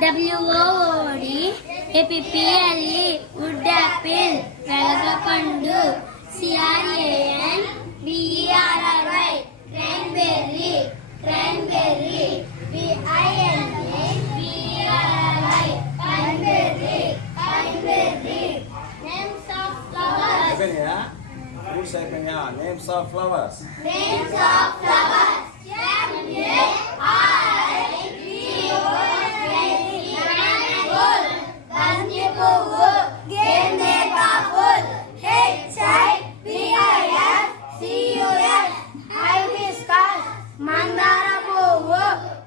WOOD, APPLE, wood apple, వెలగపండు, CRAN, BERRY, cranberry, cranberry, BINA, BERRY, cranberry, cranberry. Names of flowers. Names of flowers. Names of flowers. బంతి పువ్వు, గేందేకా full, HIBISCUS, hibiscus, మందార పువ్వు,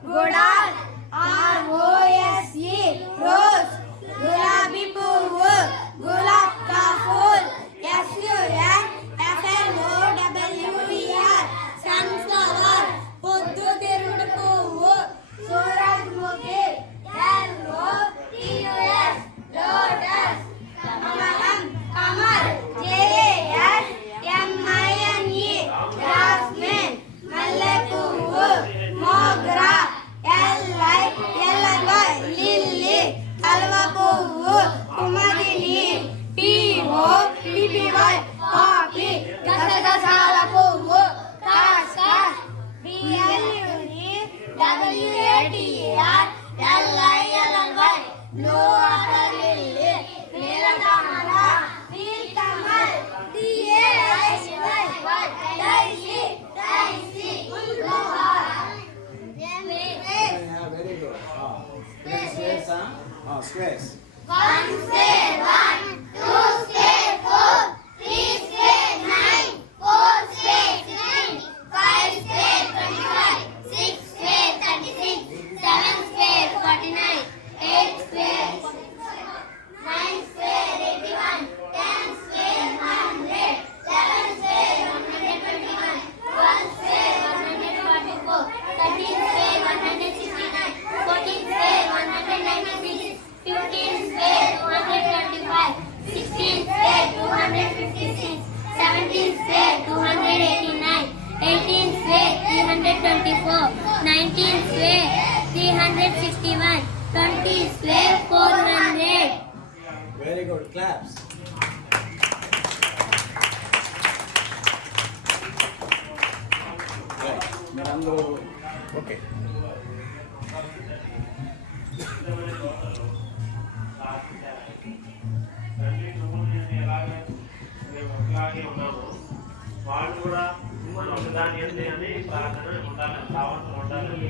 గుడాల్, ROSE, rose, గులాబీ పువ్వు, గులాబ్ కా ఫూల్, SUNFLOWER, సన్ఫ్లవర్, పొద్దుతిరుగుడు పువ్వు, సూరజ్ముఖి, LOTUS, లోటస్, కమలం, కమల్, JASMINE, జాస్మిన్, మల్లె పువ్వు, మోగ్రా, LILY, లిల్లీ, కల్వ పువ్వు, కుమరిని, POPPY, పాపి, గసగసాల పువ్వు, కాస్కాస్, BLUE, WATER, LILY, blue water lily, నీలకమల, నీలకమల్, DAISY, డైసీ, డైసీ, లోహార్. Very good. Squares, squares. 1 square 1, 2 square 4, 3 square 9, 4 square 16, 5 square 25, 6 square 36, 161. 20 is less 400. Very good. Claps. Right. మీరందరూ ఓకే వాళ్ళు కూడా మనం ఒకదాని అని ప్రార్థన ఉండాలి, భావంతో ఉండాలి.